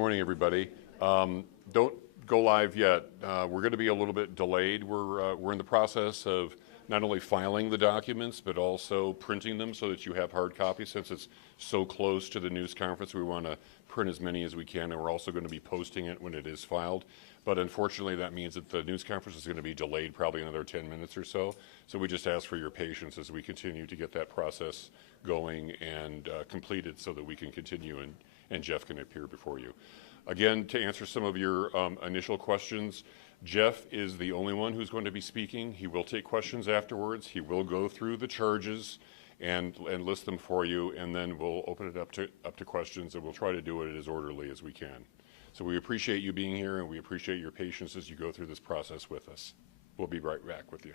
morning, everybody. Don't go live yet. We're going to be a little bit delayed. We're in the process of not only filing the documents, but also printing them so that you have hard copies. Since it's so close to the news conference, we want to print as many as we can, and we're also going to be posting it when it is filed. But unfortunately, that means that the news conference is going to be delayed probably another 10 minutes or so. So we just ask for your patience as we continue to get that process going and completed so that we can continue and Jeff can appear before you. Again, to answer some of your initial questions, Jeff is the only one who's going to be speaking. He will take questions afterwards. He will go through the charges and list them for you, and then we'll open it up to questions, and we'll try to do it as orderly as we can. So we appreciate you being here, and we appreciate your patience as you go through this process with us. We'll be right back with you.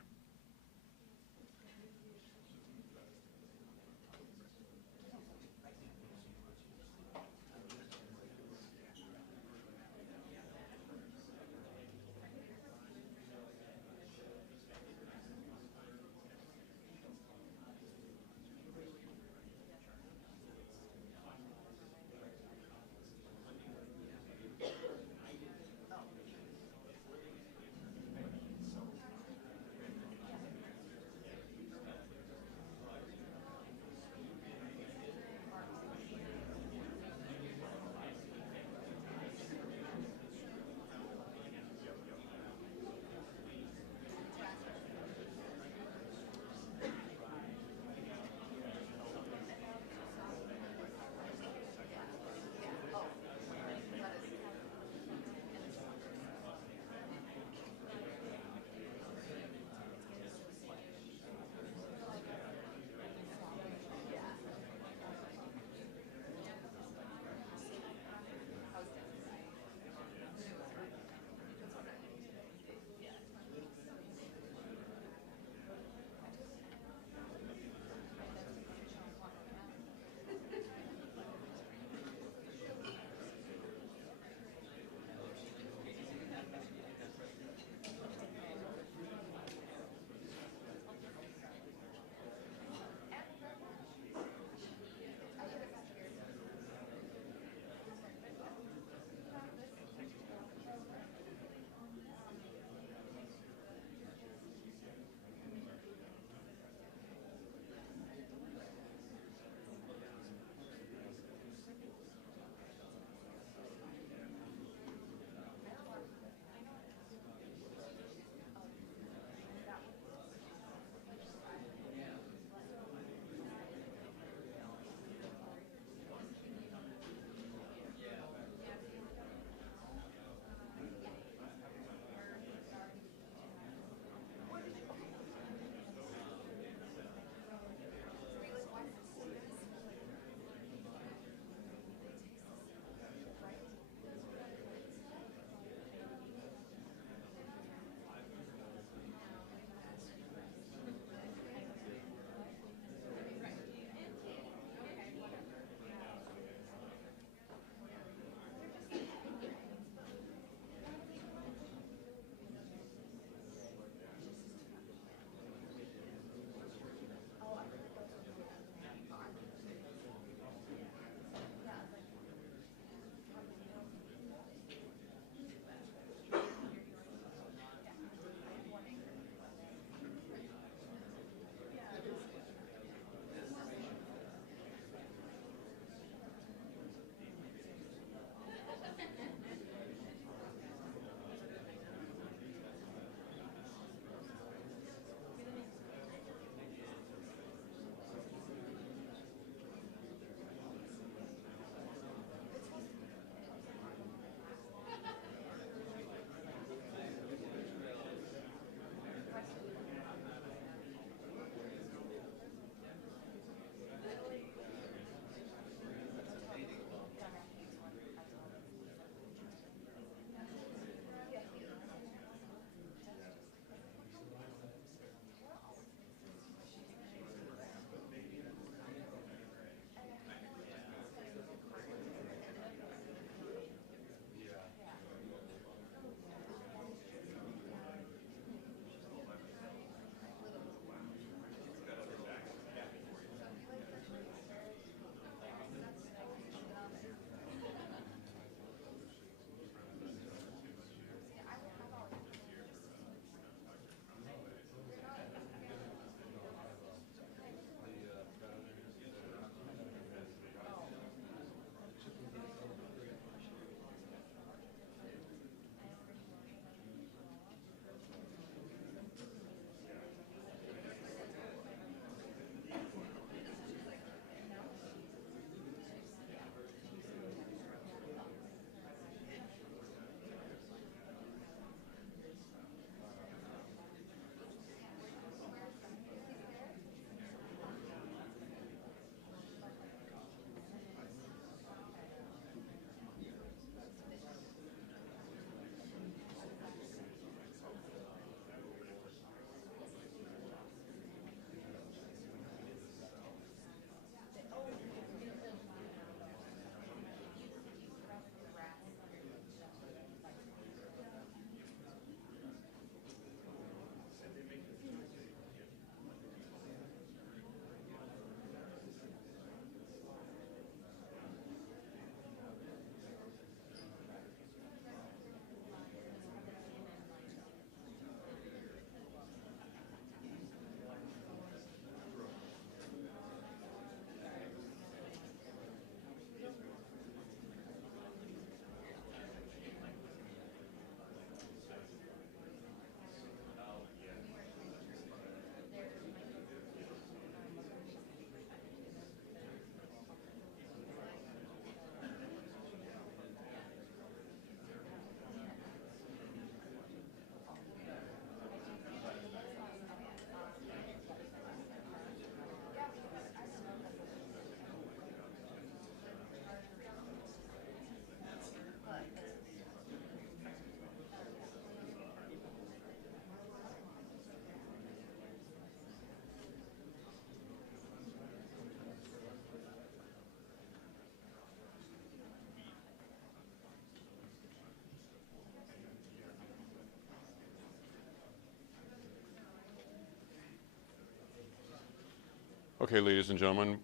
Okay, ladies and gentlemen,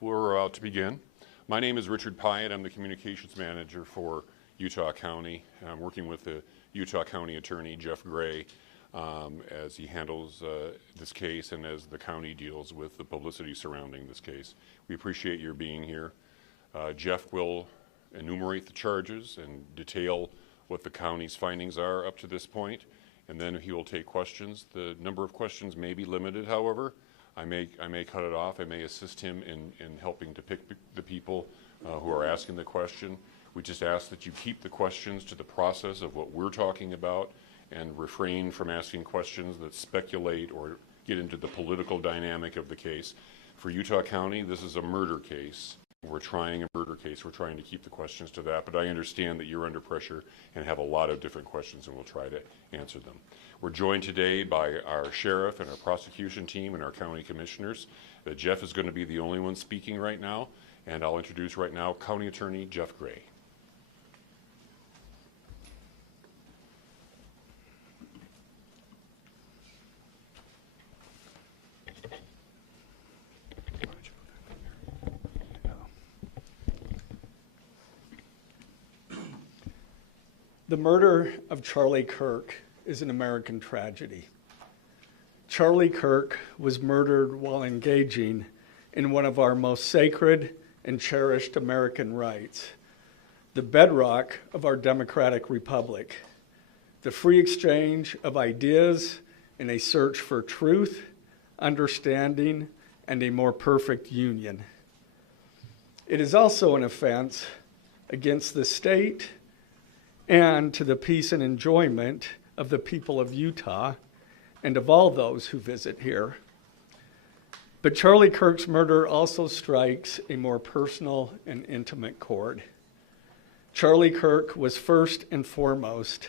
we're about to begin. My name is Richard Pyatt. I'm the communications manager for Utah County. I'm working with the Utah County Attorney, Jeff Gray, as he handles this case and as the county deals with the publicity surrounding this case. We appreciate your being here. Jeff will enumerate the charges and detail what the county's findings are up to this point, and then he will take questions. The number of questions may be limited, however. I may cut it off. I may assist him in helping to pick the people who are asking the question. We just ask that you keep the questions to the process of what we're talking about and refrain from asking questions that speculate or get into the political dynamic of the case. For Utah County, this is a murder case. We're trying a murder case. We're trying to keep the questions to that, but I understand that you're under pressure and have a lot of different questions, and we'll try to answer them. We're joined today by our sheriff and our prosecution team and our county commissioners. Jeff is going to be the only one speaking right now, and I'll introduce right now County Attorney Jeff Gray. The murder of Charlie Kirk is an American tragedy. Charlie Kirk was murdered while engaging in one of our most sacred and cherished American rights, the bedrock of our democratic republic, the free exchange of ideas in a search for truth, understanding, and a more perfect union. It is also an offense against the state and to the peace and enjoyment of the people of Utah and of all those who visit here. But Charlie Kirk's murder also strikes a more personal and intimate chord. Charlie Kirk was first and foremost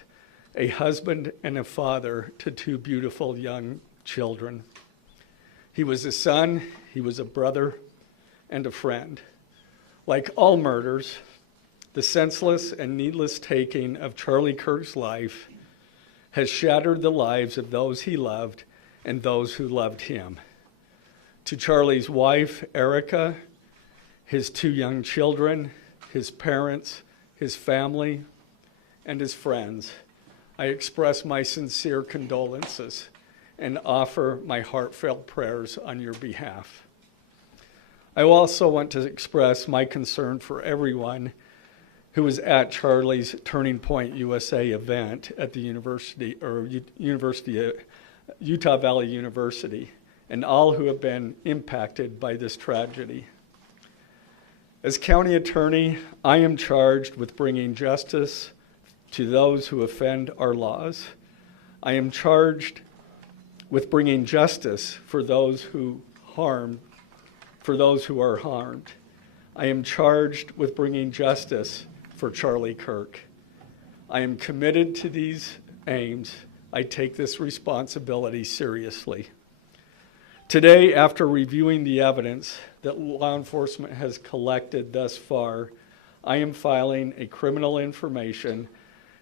a husband and a father to two beautiful young children. He was a son, he was a brother, and a friend. Like all murders, the senseless and needless taking of Charlie Kirk's life has shattered the lives of those he loved and those who loved him. To Charlie's wife, Erica, his two young children, his parents, his family, and his friends, I express my sincere condolences and offer my heartfelt prayers on your behalf. I also want to express my concern for everyone who was at Charlie's Turning Point USA event at the Utah Valley University, and all who have been impacted by this tragedy. As county attorney, I am charged with bringing justice to those who offend our laws. I am charged with bringing justice for those who are harmed. I am charged with bringing justice for Charlie Kirk. I am committed to these aims. I take this responsibility seriously. Today, after reviewing the evidence that law enforcement has collected thus far, I am filing a criminal information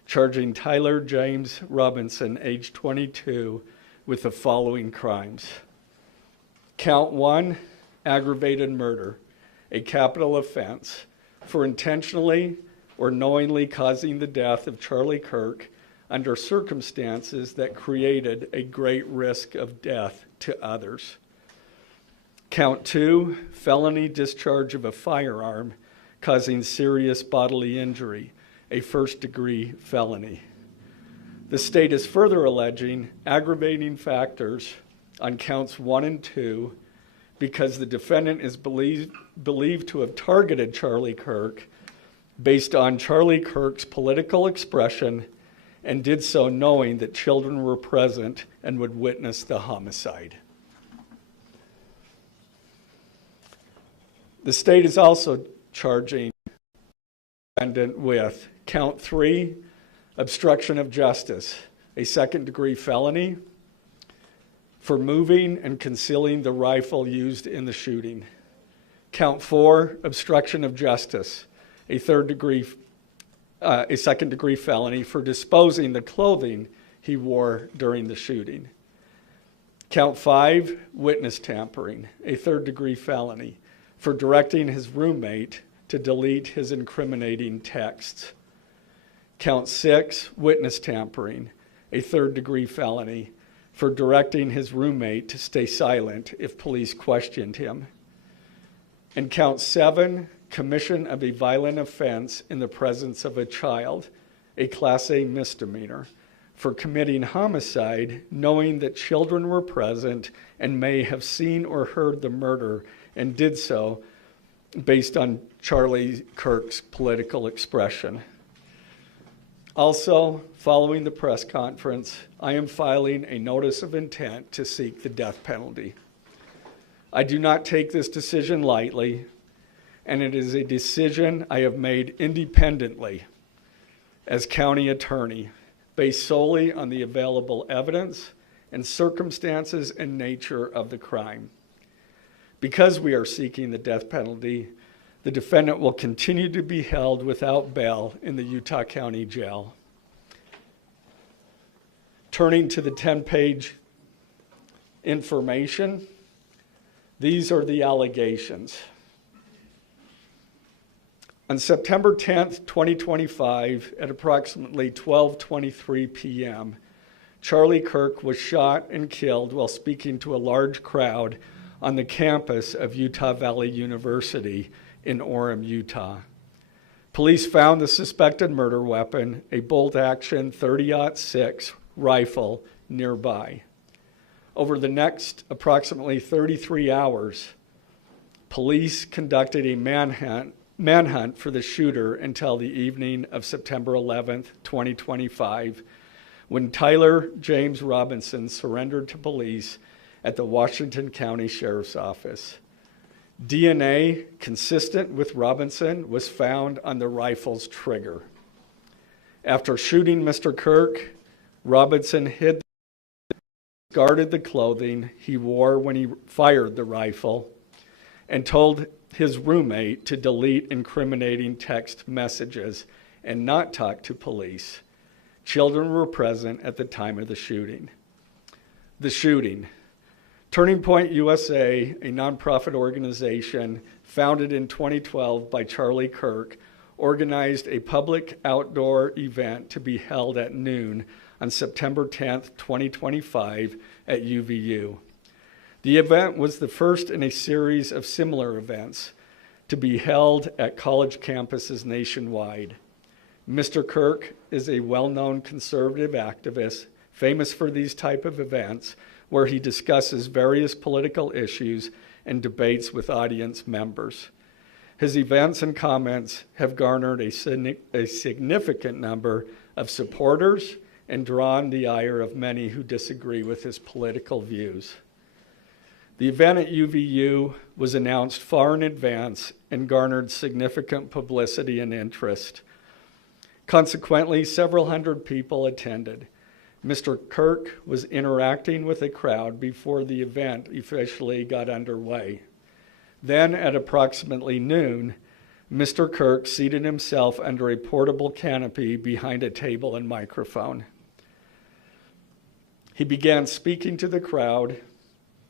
charging Tyler James Robinson, age 22, with the following crimes. Count 1, aggravated murder, a capital offense, for intentionally or knowingly causing the death of Charlie Kirk under circumstances that created a great risk of death to others. Count 2, felony discharge of a firearm causing serious bodily injury, a first-degree felony. The state is further alleging aggravating factors on counts 1 and 2 because the defendant is believed to have targeted Charlie Kirk based on Charlie Kirk's political expression and did so knowing that children were present and would witness the homicide. The state is also charging the defendant with count 3, obstruction of justice, a second-degree felony for moving and concealing the rifle used in the shooting. Count 4, obstruction of justice, a second-degree felony for disposing the clothing he wore during the shooting. Count 5, witness tampering, a third-degree felony, for directing his roommate to delete his incriminating texts. Count 6, witness tampering, a third-degree felony, for directing his roommate to stay silent if police questioned him. And count 7, commission of a violent offense in the presence of a child, a Class A misdemeanor, for committing homicide knowing that children were present and may have seen or heard the murder and did so based on Charlie Kirk's political expression. Also, following the press conference, I am filing a notice of intent to seek the death penalty. I do not take this decision lightly, and it is a decision I have made independently as county attorney, based solely on the available evidence and circumstances and nature of the crime. Because we are seeking the death penalty, the defendant will continue to be held without bail in the Utah County Jail. Turning to the 10-page information, these are the allegations. On September 10th, 2025, at approximately 12:23 p.m., Charlie Kirk was shot and killed while speaking to a large crowd on the campus of Utah Valley University in Orem, Utah. Police found the suspected murder weapon, a bolt-action .30-06 rifle, nearby. Over the next approximately 33 hours, police conducted a manhunt for the shooter until the evening of September 11th, 2025, when Tyler James Robinson surrendered to police at the Washington County Sheriff's Office. DNA consistent with Robinson was found on the rifle's trigger. After shooting Mr. Kirk, Robinson discarded the clothing he wore when he fired the rifle and told his roommate to delete incriminating text messages and not talk to police. Children were present at the time of the shooting. The shooting. Turning Point USA, a nonprofit organization founded in 2012 by Charlie Kirk, organized a public outdoor event to be held at noon on September 10th, 2025 at UVU. The event was the first in a series of similar events to be held at college campuses nationwide. Mr. Kirk is a well-known conservative activist, famous for these type of events, where he discusses various political issues and debates with audience members. His events and comments have garnered a significant number of supporters and drawn the ire of many who disagree with his political views. The event at UVU was announced far in advance and garnered significant publicity and interest. Consequently, several hundred people attended. Mr. Kirk was interacting with a crowd before the event officially got underway. Then, at approximately noon, Mr. Kirk seated himself under a portable canopy behind a table and microphone. He began speaking to the crowd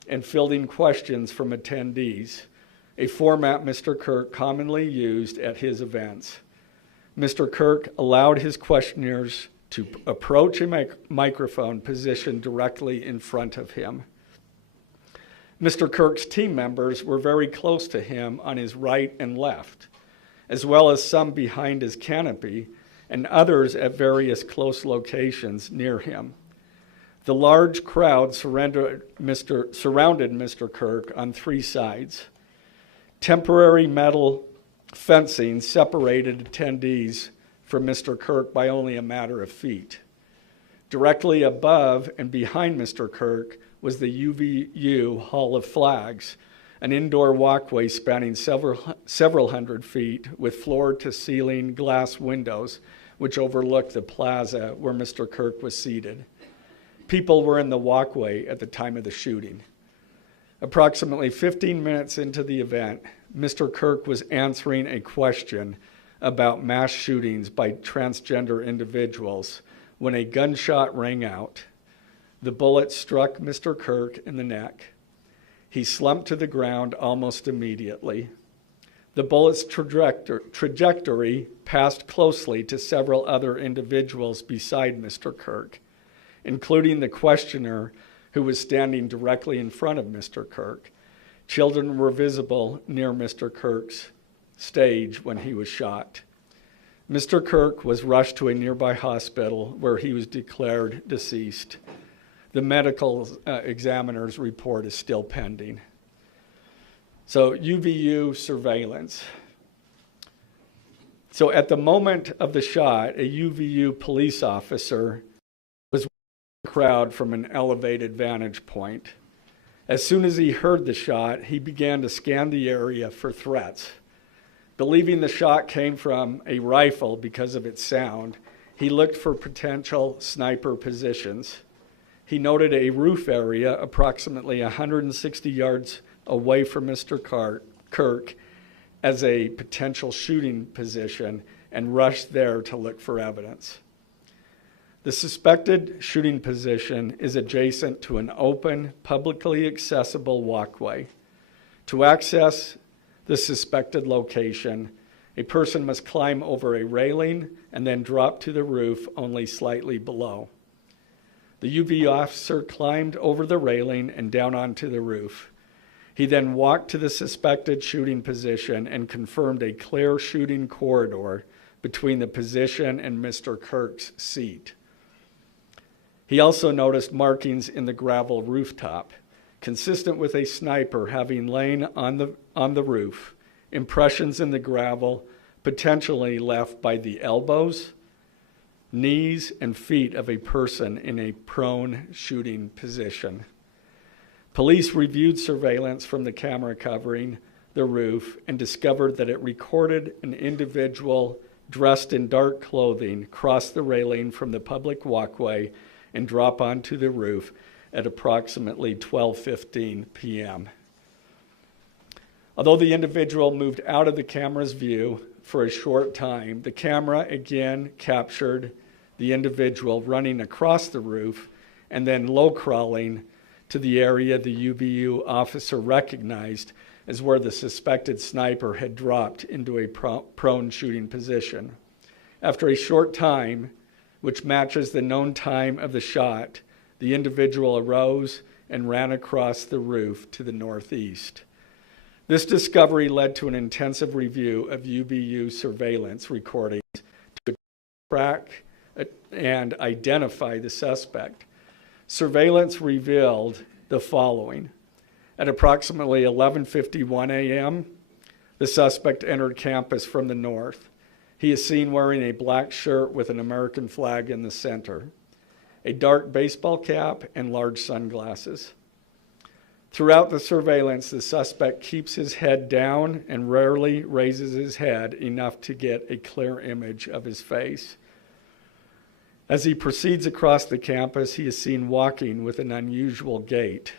and fielding questions from attendees, a format Mr. Kirk commonly used at his events. Mr. Kirk allowed his questioners to approach a microphone positioned directly in front of him. Mr. Kirk's team members were very close to him on his right and left, as well as some behind his canopy and others at various close locations near him. The large crowd surrounded Mr. Kirk on three sides. Temporary metal fencing separated attendees from Mr. Kirk by only a matter of feet. Directly above and behind Mr. Kirk was the UVU Hall of Flags, an indoor walkway spanning several hundred feet with floor-to-ceiling glass windows which overlooked the plaza where Mr. Kirk was seated. People were in the walkway at the time of the shooting. Approximately 15 minutes into the event, Mr. Kirk was answering a question about mass shootings by transgender individuals when a gunshot rang out. The bullet struck Mr. Kirk in the neck. He slumped to the ground almost immediately. The bullet's trajectory passed closely to several other individuals beside Mr. Kirk, including the questioner who was standing directly in front of Mr. Kirk. Children were visible near Mr. Kirk's stage when he was shot. Mr. Kirk was rushed to a nearby hospital where he was declared deceased. The medical examiner's report is still pending. So UVU surveillance. So at the moment of the shot, a UVU police officer was watching the crowd from an elevated vantage point. As soon as he heard the shot, he began to scan the area for threats. Believing the shot came from a rifle because of its sound, he looked for potential sniper positions. He noted a roof area approximately 160 yards away from Mr. Kirk as a potential shooting position and rushed there to look for evidence. The suspected shooting position is adjacent to an open, publicly accessible walkway. To access the suspected location, a person must climb over a railing and then drop to the roof only slightly below. The UV officer climbed over the railing and down onto the roof. He then walked to the suspected shooting position and confirmed a clear shooting corridor between the position and Mr. Kirk's seat. He also noticed markings in the gravel rooftop, consistent with a sniper having lain on the roof, impressions in the gravel potentially left by the elbows, knees, and feet of a person in a prone shooting position. Police reviewed surveillance from the camera covering the roof and discovered that it recorded an individual dressed in dark clothing cross the railing from the public walkway and drop onto the roof at approximately 12:15 p.m. Although the individual moved out of the camera's view for a short time, the camera again captured the individual running across the roof and then low crawling to the area the UVU officer recognized as where the suspected sniper had dropped into a prone shooting position. After a short time, which matches the known time of the shot, the individual arose and ran across the roof to the northeast. This discovery led to an intensive review of UVU surveillance recordings to track and identify the suspect. Surveillance revealed the following. At approximately 11:51 a.m., the suspect entered campus from the north. He is seen wearing a black shirt with an American flag in the center, a dark baseball cap, and large sunglasses. Throughout the surveillance, the suspect keeps his head down and rarely raises his head enough to get a clear image of his face. As he proceeds across the campus, he is seen walking with an unusual gait.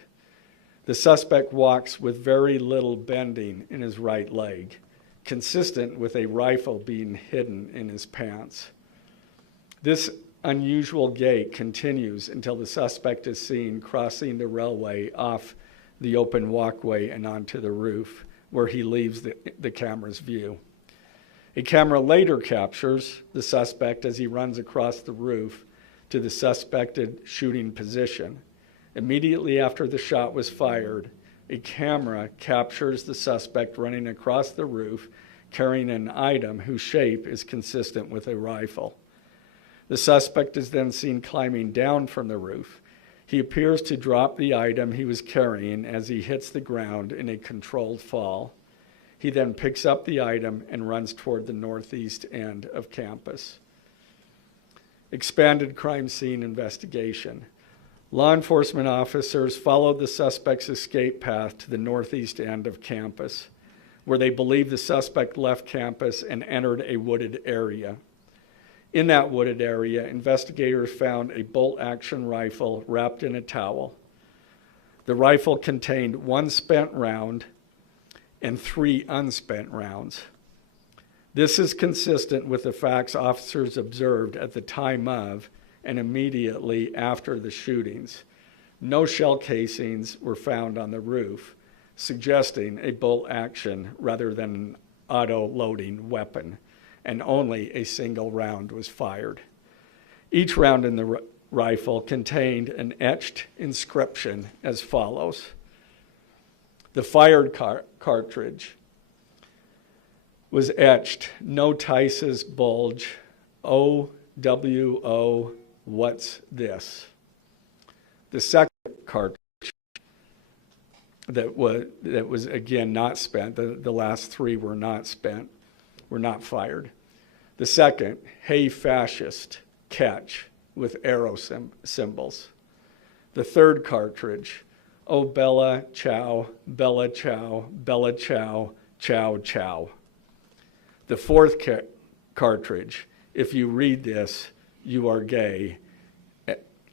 The suspect walks with very little bending in his right leg, consistent with a rifle being hidden in his pants. This unusual gait continues until the suspect is seen crossing the railway off the open walkway and onto the roof, where he leaves the camera's view. A camera later captures the suspect as he runs across the roof to the suspected shooting position. Immediately after the shot was fired, a camera captures the suspect running across the roof carrying an item whose shape is consistent with a rifle. The suspect is then seen climbing down from the roof. He appears to drop the item he was carrying as he hits the ground in a controlled fall. He then picks up the item and runs toward the northeast end of campus. Expanded crime scene investigation. Law enforcement officers followed the suspect's escape path to the northeast end of campus, where they believe the suspect left campus and entered a wooded area. In that wooded area, investigators found a bolt-action rifle wrapped in a towel. The rifle contained one spent round and 3 unspent rounds. This is consistent with the facts officers observed at the time of and immediately after the shootings, No shell casings were found on the roof, suggesting a bolt action rather than an auto-loading weapon, and only a single round was fired. Each round in the rifle contained an etched inscription as follows. The fired cartridge was etched, "No Tice's bulge, OWO, what's this?" The second cartridge that was again not spent, the last three were not spent, were not fired. The second, "Hey fascist, catch," with arrow symbols. The third cartridge, "Oh Bella Ciao, Bella Ciao, Bella Ciao, Ciao Ciao." The fourth cartridge, "If you read this, you are gay,"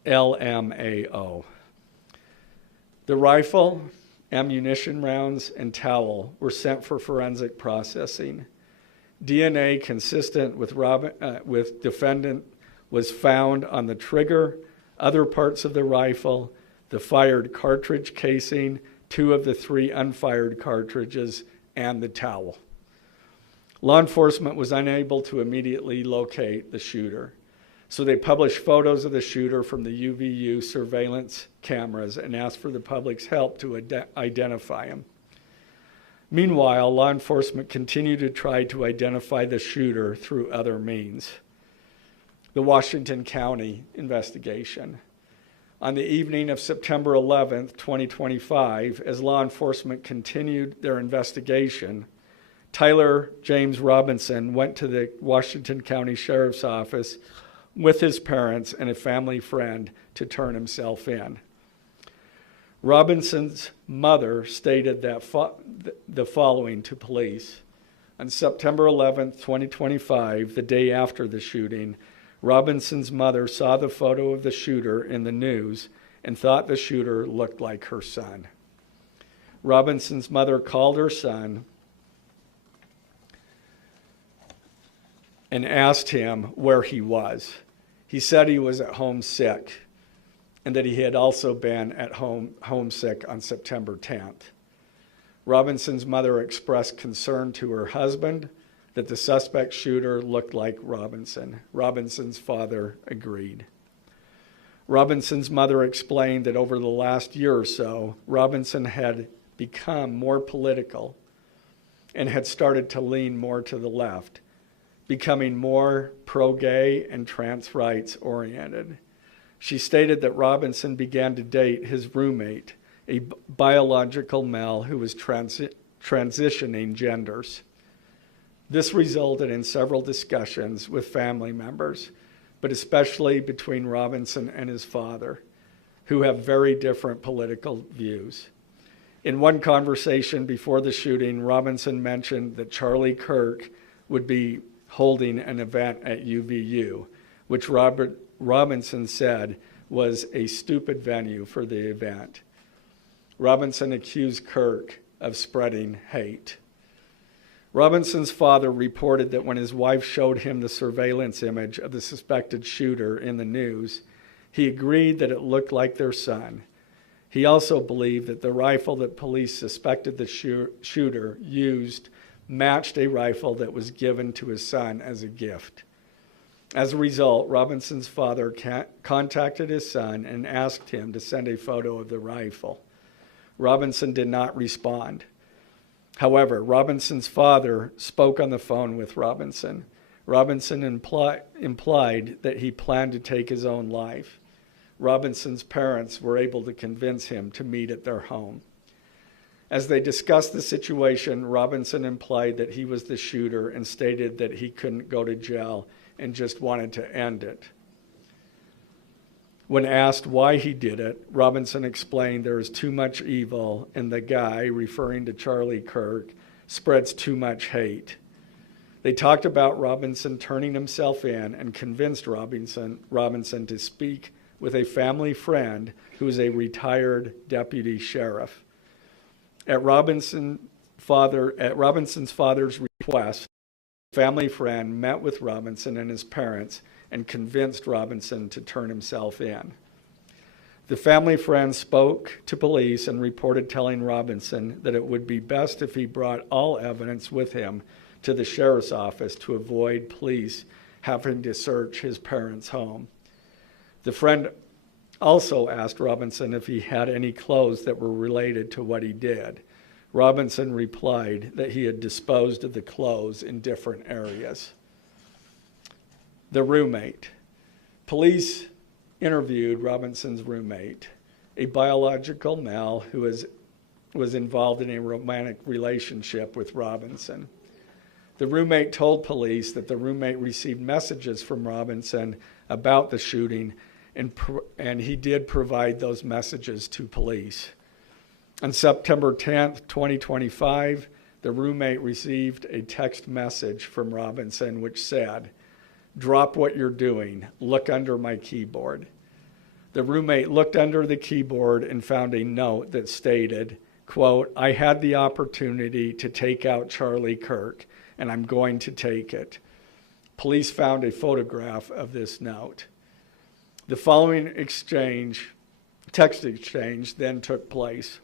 LMAO. The rifle, ammunition rounds, and towel were sent for forensic processing. DNA consistent with defendant was found on the trigger, other parts of the rifle, the fired cartridge casing, 2 of the 3 unfired cartridges, and the towel. Law enforcement was unable to immediately locate the shooter, so they published photos of the shooter from the UVU surveillance cameras and asked for the public's help to identify him. Meanwhile, law enforcement continued to try to identify the shooter through other means. The Washington County investigation. On the evening of September 11th, 2025, as law enforcement continued their investigation, Tyler James Robinson went to the Washington County Sheriff's Office with his parents and a family friend to turn himself in. Robinson's mother stated that the following to police. On September 11th, 2025, the day after the shooting, Robinson's mother saw the photo of the shooter in the news and thought the shooter looked like her son. Robinson's mother called her son and asked him where he was. He said he was at home sick and that he had also been at home homesick on September 10th. Robinson's mother expressed concern to her husband that the suspect shooter looked like Robinson. Robinson's father agreed. Robinson's mother explained that over the last year or so, Robinson had become more political and had started to lean more to the left, becoming more pro-gay and trans rights oriented. She stated that Robinson began to date his roommate, a biological male who was transitioning genders. This resulted in several discussions with family members, but especially between Robinson and his father, who have very different political views. In one conversation before the shooting, Robinson mentioned that Charlie Kirk would be holding an event at UVU, which Robinson said was a stupid venue for the event. Robinson accused Kirk of spreading hate. Robinson's father reported that when his wife showed him the surveillance image of the suspected shooter in the news, he agreed that it looked like their son. He also believed that the rifle that police suspected the shooter used matched a rifle that was given to his son as a gift. As a result, Robinson's father contacted his son and asked him to send a photo of the rifle. Robinson did not respond. However, Robinson's father spoke on the phone with Robinson. Robinson implied that he planned to take his own life. Robinson's parents were able to convince him to meet at their home. As they discussed the situation, Robinson implied that he was the shooter and stated that he couldn't go to jail and just wanted to end it. When asked why he did it, Robinson explained there is too much evil and the guy, referring to Charlie Kirk, spreads too much hate. They talked about Robinson turning himself in and convinced Robinson to speak with a family friend who is a retired deputy sheriff. At Robinson's father's request, a family friend met with Robinson and his parents and convinced Robinson to turn himself in. The family friend spoke to police and reported telling Robinson that it would be best if he brought all evidence with him to the sheriff's office to avoid police having to search his parents' home. The friend also asked Robinson if he had any clothes that were related to what he did. Robinson replied that he had disposed of the clothes in different areas. The roommate. Police interviewed Robinson's roommate, a biological male who was involved in a romantic relationship with Robinson. The roommate told police that the roommate received messages from Robinson about the shooting, and he did provide those messages to police. On September 10th, 2025, the roommate received a text message from Robinson which said, "Drop what you're doing. Look under my keyboard." The roommate looked under the keyboard and found a note that stated, quote, "I had the opportunity to take out Charlie Kirk, and I'm going to take it." Police found a photograph of this note. The following text exchange, then took place.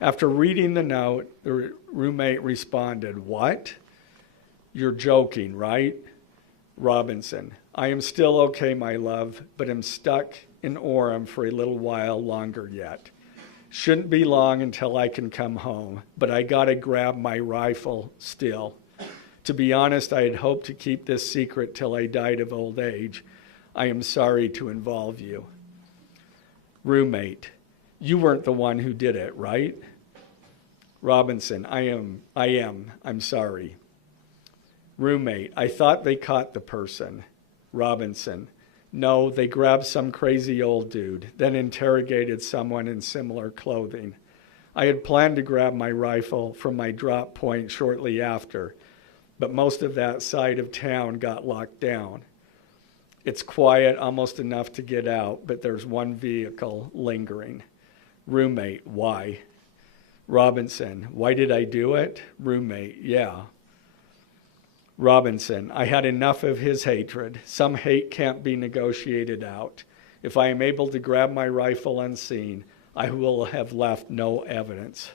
After reading the note, the roommate responded, "What? You're joking, right?" Robinson, "I am still okay, my love, but am stuck in Orem for a little while longer yet. Shouldn't be long until I can come home, but I gotta grab my rifle still. To be honest, I had hoped to keep this secret till I died of old age. I am sorry to involve you." Roommate, "You weren't the one who did it, right?" Robinson, I am. I'm sorry." Roommate, "I thought they caught the person." Robinson, "No, they grabbed some crazy old dude, then interrogated someone in similar clothing. I had planned to grab my rifle from my drop point shortly after, but most of that side of town got locked down. It's quiet, almost enough to get out, but there's one vehicle lingering." Roommate, "Why?" Robinson, "Why did I do it?" Roommate, "Yeah." Robinson, "I had enough of his hatred. Some hate can't be negotiated out. If I am able to grab my rifle unseen, I will have left no evidence.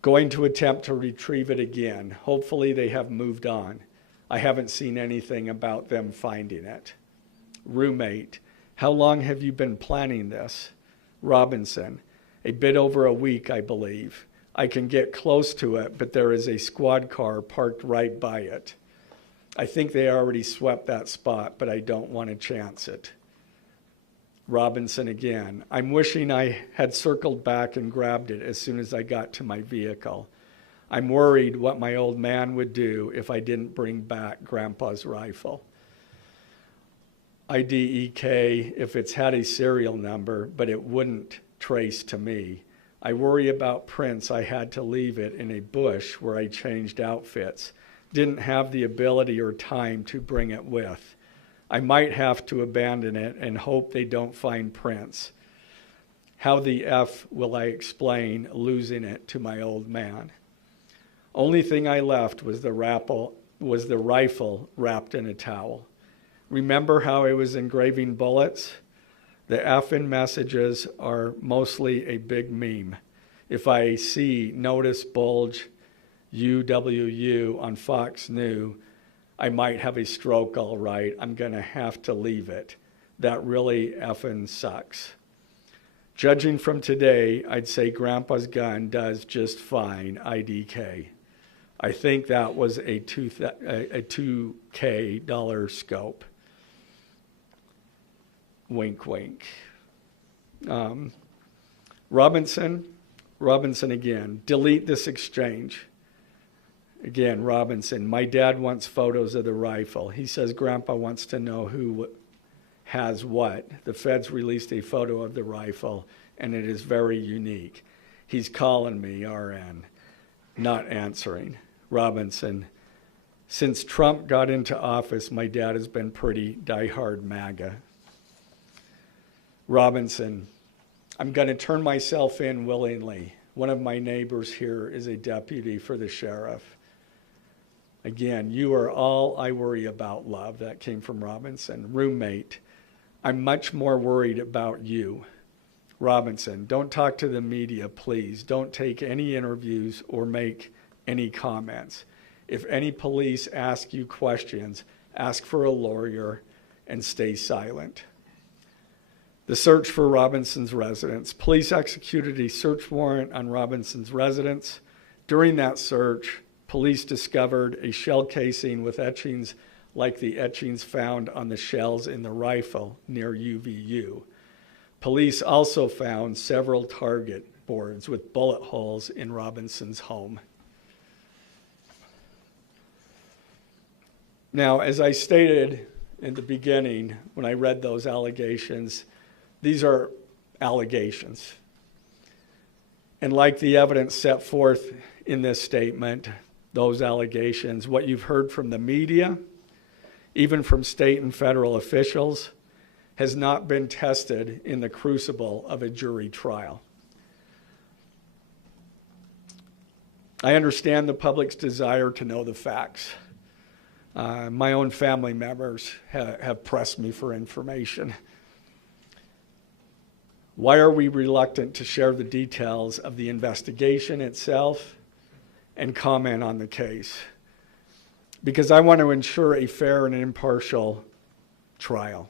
Going to attempt to retrieve it again. Hopefully they have moved on. I haven't seen anything about them finding it." Roommate, "How long have you been planning this?" Robinson, "A bit over a week, I believe. I can get close to it, but there is a squad car parked right by it. I think they already swept that spot, but I don't want to chance it." Robinson again, "I'm wishing I had circled back and grabbed it as soon as I got to my vehicle. I'm worried what my old man would do if I didn't bring back Grandpa's rifle. IDEK if it's had a serial number, but it wouldn't trace to me. I worry about prints. I had to leave it in a bush where I changed outfits. Didn't have the ability or time to bring it with. I might have to abandon it and hope they don't find prints. How the F will I explain losing it to my old man? Only thing I left was the rifle wrapped in a towel. Remember how I was engraving bullets? The F in messages are mostly a big meme. If I see notice bulge UWU on Fox News, I might have a stroke all right. I'm going to have to leave it. That really effing sucks. Judging from today, I'd say Grandpa's gun does just fine, IDK. I think that was a $2K scope. Wink, wink. Robinson again, delete this exchange. Again, Robinson, my dad wants photos of the rifle. He says Grandpa wants to know who has what. The feds released a photo of the rifle, and it is very unique. He's calling me, RN, not answering. Robinson, since Trump got into office, my dad has been pretty diehard MAGA. Robinson, I'm going to turn myself in willingly. One of my neighbors here is a deputy for the sheriff. Again, you are all I worry about, love. That came from Robinson. Roommate, I'm much more worried about you. Robinson, don't talk to the media, please. Don't take any interviews or make any comments. If any police ask you questions, ask for a lawyer and stay silent. The search for Robinson's residence. Police executed a search warrant on Robinson's residence. During that search, police discovered a shell casing with etchings like the etchings found on the shells in the rifle near UVU. Police also found several target boards with bullet holes in Robinson's home. Now, as I stated in the beginning, when I read those allegations, these are allegations. And like the evidence set forth in this statement, those allegations, what you've heard from the media, even from state and federal officials, has not been tested in the crucible of a jury trial. I understand the public's desire to know the facts. My own family members have pressed me for information. Why are we reluctant to share the details of the investigation itself and comment on the case? Because I want to ensure a fair and impartial trial.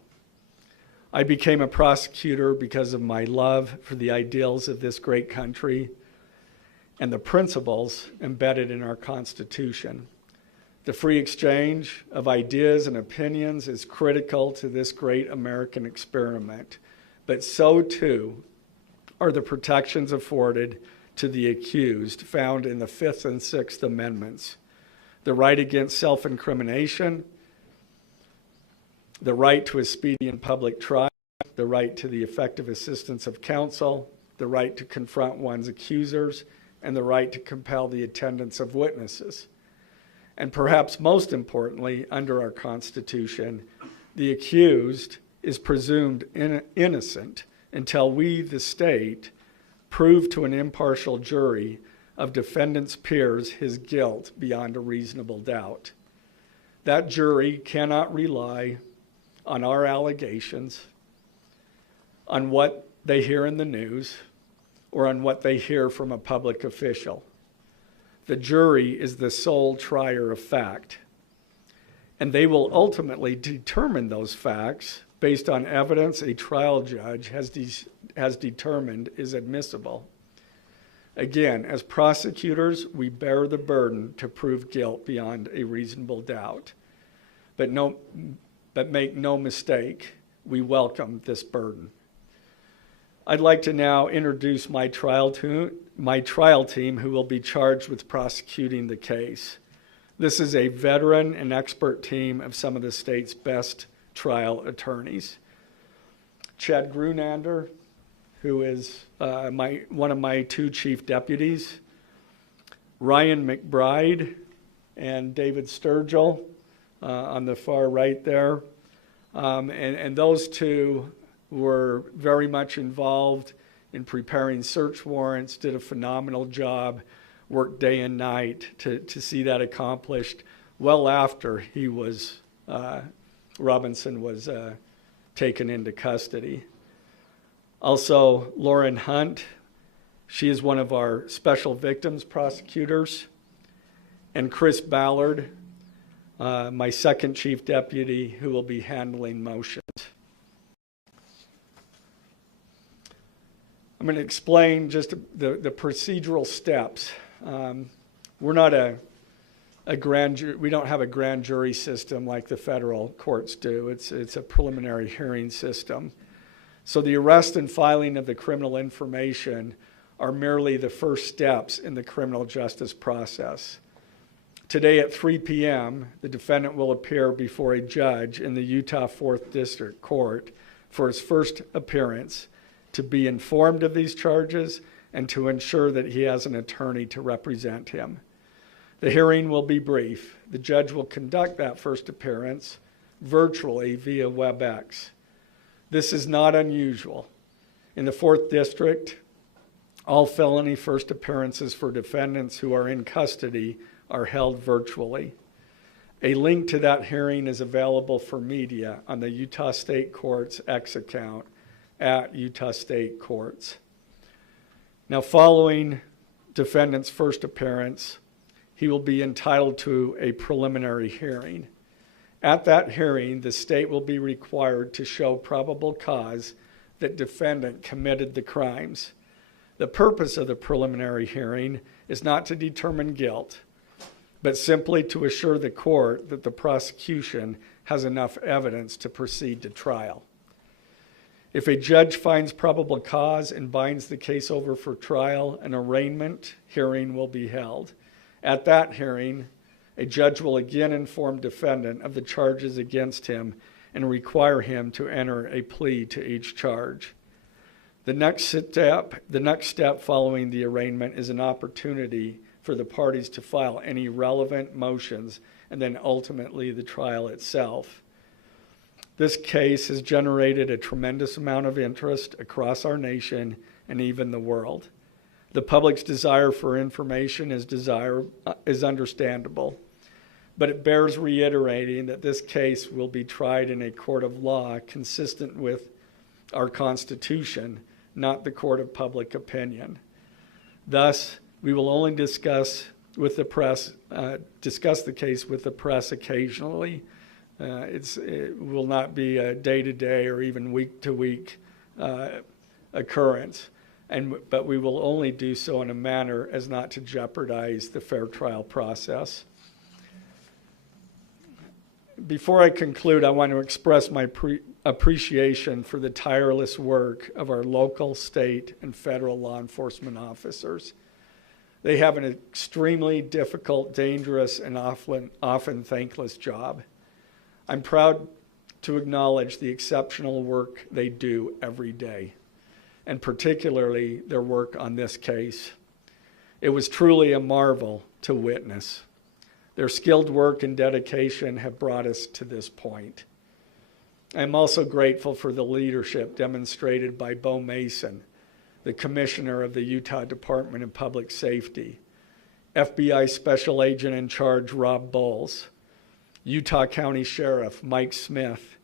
I became a prosecutor because of my love for the ideals of this great country and the principles embedded in our Constitution. The free exchange of ideas and opinions is critical to this great American experiment, but so too are the protections afforded to the accused found in the Fifth and Sixth Amendments. The right against self-incrimination, the right to a speedy and public trial, the right to the effective assistance of counsel, the right to confront one's accusers, and the right to compel the attendance of witnesses. And perhaps most importantly, under our Constitution, the accused is presumed innocent until we, the state, prove to an impartial jury of defendant's peers his guilt beyond a reasonable doubt. That jury cannot rely on our allegations, on what they hear in the news, or on what they hear from a public official. The jury is the sole trier of fact, and they will ultimately determine those facts based on evidence a trial judge has determined is admissible. Again, as prosecutors, we bear the burden to prove guilt beyond a reasonable doubt. But make no mistake, we welcome this burden. I'd like to now introduce my trial team who will be charged with prosecuting the case. This is a veteran and expert team of some of the state's best trial attorneys. Chad Grunander, who is one of my two chief deputies, Ryan McBride and David Sturgill on the far right there. And those two were very much involved in preparing search warrants, did a phenomenal job, worked day and night to see that accomplished well after Robinson was taken into custody. Also, Lauren Hunt, she is one of our special victims prosecutors, and Chris Ballard, my second chief deputy, who will be handling motions. I'm going to explain just the procedural steps. We're not a grand jury. We don't have a grand jury system like the federal courts do. It's a preliminary hearing system. So the arrest and filing of the criminal information are merely the first steps in the criminal justice process. Today at 3 p.m., the defendant will appear before a judge in the Utah 4th District Court for his first appearance to be informed of these charges and to ensure that he has an attorney to represent him. The hearing will be brief. The judge will conduct that first appearance virtually via WebEx. This is not unusual. In the 4th District, all felony first appearances for defendants who are in custody are held virtually. A link to that hearing is available for media on the Utah State Courts X account at Utah State Courts. Now, following defendant's first appearance, he will be entitled to a preliminary hearing. At that hearing, the state will be required to show probable cause that defendant committed the crimes. The purpose of the preliminary hearing is not to determine guilt, but simply to assure the court that the prosecution has enough evidence to proceed to trial. If a judge finds probable cause and binds the case over for trial, an arraignment hearing will be held. At that hearing, a judge will again inform defendant of the charges against him and require him to enter a plea to each charge. The next step following the arraignment is an opportunity for the parties to file any relevant motions and then ultimately the trial itself. This case has generated a tremendous amount of interest across our nation and even the world. The public's desire for information is understandable, but it bears reiterating that this case will be tried in a court of law consistent with our Constitution, not the court of public opinion. Thus, we will only discuss the case with the press occasionally. It will not be a day-to-day or even week-to-week occurrence, but we will only do so in a manner as not to jeopardize the fair trial process. Before I conclude, I want to express my appreciation for the tireless work of our local, state, and federal law enforcement officers. They have an extremely difficult, dangerous, and often thankless job. I'm proud to acknowledge the exceptional work they do every day, and particularly their work on this case. It was truly a marvel to witness. Their skilled work and dedication have brought us to this point. I'm also grateful for the leadership demonstrated by Bo Mason, the Commissioner of the Utah Department of Public Safety, FBI Special Agent in Charge Rob Bowles, Utah County Sheriff Mike Smith,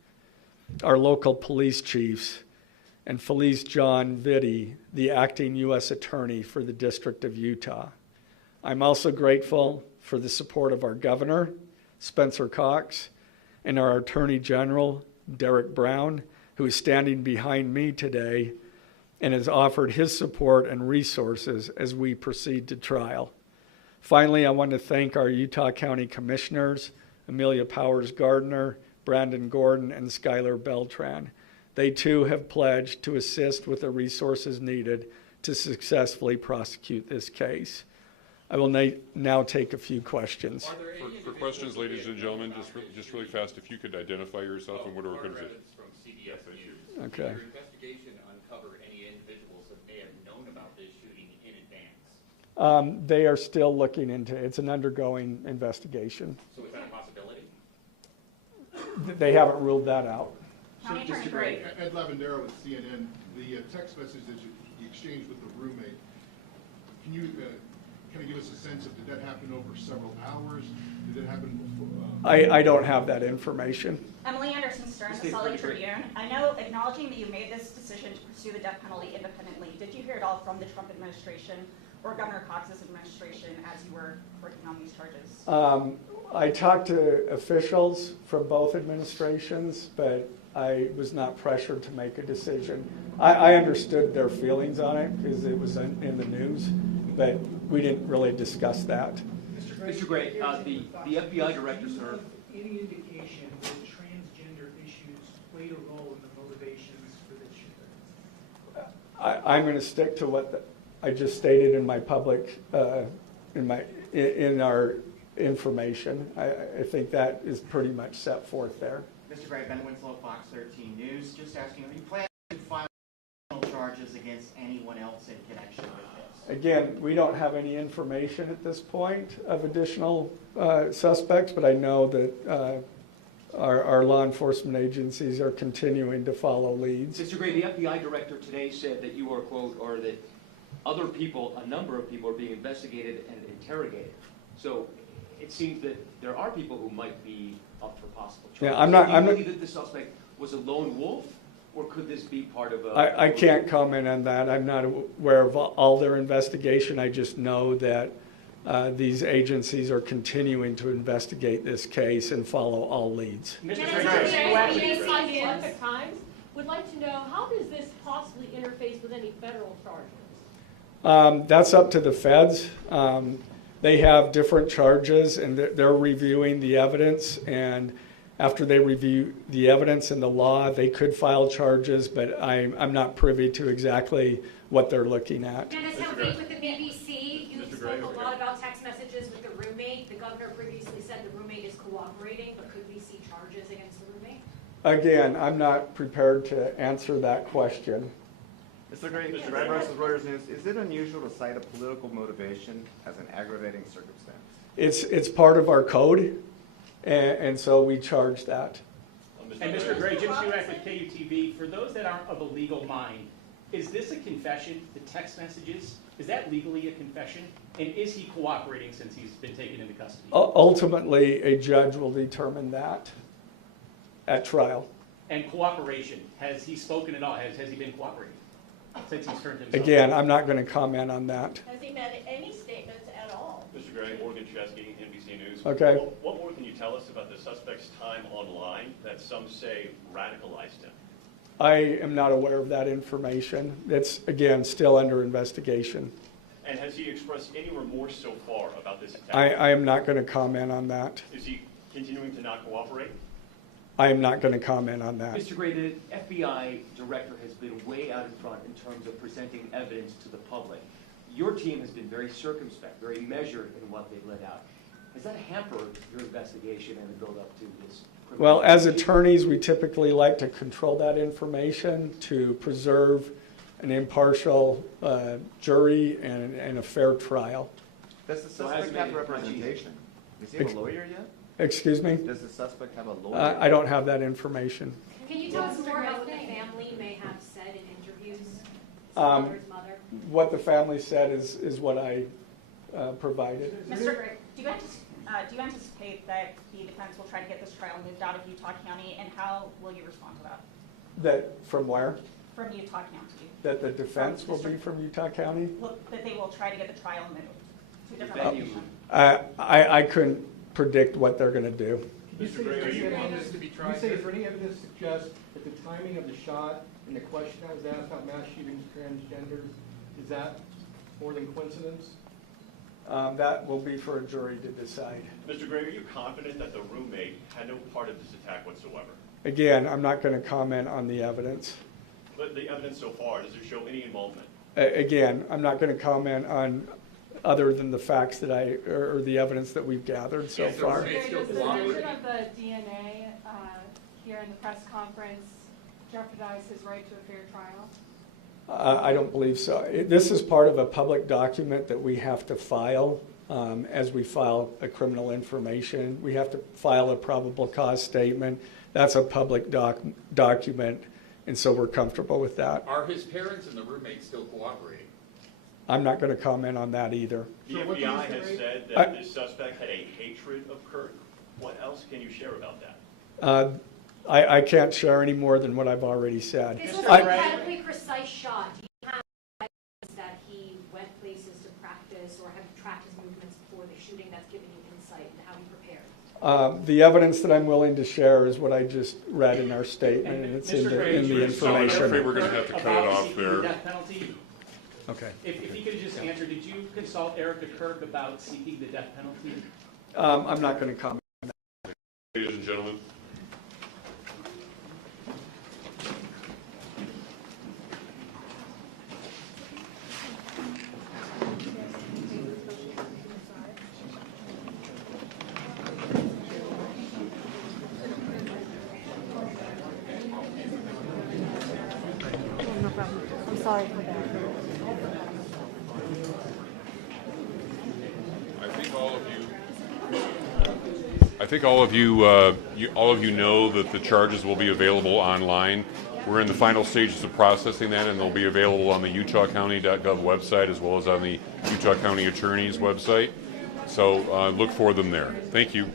our local police chiefs, and Felice John Vitti, the acting U.S. Attorney for the District of Utah. I'm also grateful for the support of our Governor, Spencer Cox, and our Attorney General, Derek Brown, who is standing behind me today and has offered his support and resources as we proceed to trial. Finally, I want to thank our Utah County Commissioners, Amelia Powers Gardner, Brandon Gordon, and Skylar Beltran. They too have pledged to assist with the resources needed to successfully prosecute this case. I will now take a few questions. For questions, ladies and gentlemen, just really fast, if you could identify yourself and what organization. From CDS Okay. Did your investigation uncover any individuals that may have known about this shooting in advance? They are still looking into it. It's an undergoing investigation. So is that a possibility? They haven't ruled that out. So Mr. Gray, Ed Lavandero with CNN, the text message that you exchanged with the roommate, can you kind of give us a sense of, did that happen over several hours? Did it happen before? I don't have that information. Emily Anderson Stern, the Salt Lake Tribune. I know, acknowledging that you made this decision to pursue the death penalty independently, did you hear it all from the Trump administration or Governor Cox's administration as you were working on these charges? I talked to officials from both administrations, but I was not pressured to make a decision. I understood their feelings on it because it was in the news, but we didn't really discuss that. Mr. Gray, the FBI director, sir. Any indication that transgender issues played a role in the motivations for this shooting? I'm going to stick to what I just stated in my public, in our information. I think that is pretty much set forth there. Mr. Gray, Ben Winslow, Fox 13 News. Just asking, are you planning to file charges against anyone else in connection with this? Again, we don't have any information at this point of additional suspects, but I know that our law enforcement agencies are continuing to follow leads. Mr. Gray, the FBI director today said that you are, quote, or that other people, a number of people are being investigated and interrogated. So it seems that there are people who might be up for possible charges. Yeah, Do you believe that the suspect was a lone wolf, or could this be part of a... I can't comment on that. I'm not aware of all their investigation. I just know that these agencies are continuing to investigate this case and follow all leads. Mr. Dennis, Frazier, Pacific Times would like to know, how does this possibly interface with any federal charges? That's up to the feds. They have different charges, and they're reviewing the evidence. And after they review the evidence and the law, they could file charges, but I'm not privy to exactly what they're looking at. Dennis, have we with the BBC? You spoke a lot about text messages with the roommate. The governor previously said the roommate is cooperating, but could we see charges against the roommate? Again, I'm not prepared to answer that question. Mr. Gray, versus Reuters News, is it unusual to cite a political motivation as an aggravating circumstance? It's part of our code, and so we charge that. And Mr. Gray, Jim Stewart with KUTV, for those that aren't of a legal mind, is this a confession, the text messages? Is that legally a confession? And is he cooperating since he's been taken into custody? Ultimately, a judge will determine that at trial. And cooperation, has he spoken at all? Has he been cooperating since he's turned himself? Again, I'm not going to comment on that. Has he made any statements at all? Mr. Gray, Morgan Chesky, NBC News. Okay. What more can you tell us about the suspect's time online that some say radicalized him? I am not aware of that information. It's, again, still under investigation. And has he expressed any remorse so far about this attack? I am not going to comment on that. Is he continuing to not cooperate? I am not going to comment on that. Mr. Gray, the FBI director has been way out in front in terms of presenting evidence to the public. Your team has been very circumspect, very measured in what they've let out. Has that hampered your investigation and the build-up to this? Well, as attorneys, we typically like to control that information to preserve an impartial jury and a fair trial. Does the suspect have representation? Does he have a lawyer yet? Excuse me? Does the suspect have a lawyer? I don't have that information. Can you tell us more about what the family may have said in interviews? His Um, mother's mother? What the family said is what I provided. Mr. Gray, do you anticipate that the defense will try to get this trial moved out of Utah County, and how will you respond to that? That from where? From Utah County? That the defense will be from Utah County? Look, that they will try to get the trial moved to a different Venue. location. I couldn't predict what they're going to do. Mr. Gray, are you... You say, is there any evidence to suggest that the timing of the shot and the question that was asked about mass shootings, transgenders, is that more than coincidence? That will be for a jury to decide. Mr. Gray, are you confident that the roommate had no part of this attack whatsoever? Again, I'm not going to comment on the evidence. But the evidence so far, does it show any involvement? Again, I'm not going to comment on other than the facts that or the evidence that we've gathered so far. Does the mention of the DNA here in the press conference jeopardize his right to a fair trial? I don't believe so. This is part of a public document that we have to file as we file a criminal information. We have to file a probable cause statement. That's a public document, and so we're comfortable with that. Are his parents and the roommate still cooperating? I'm not going to comment on that either. The FBI has said that this suspect had a hatred of Kirk. What else can you share about that? I can't share any more than what I've already said. This was an incredibly precise shot. Do you have evidence that he went places to practice, or have you tracked his movements before the shooting that's given you insight into how he prepared? The evidence that I'm willing to share is what I just read in our statement, and it's in the information. I'm afraid we're going to have to cut it off there. Death penalty. Okay. If you could just answer, did you consult Erica Kirk about seeking the death penalty? I'm not going to comment. Ladies and gentlemen. No problem. I'm sorry for that. I think all of you know that the charges will be available online. We're in the final stages of processing that, and they'll be available on the utahcounty.gov website as well as on the Utah County Attorney's website. So look for them there. Thank you.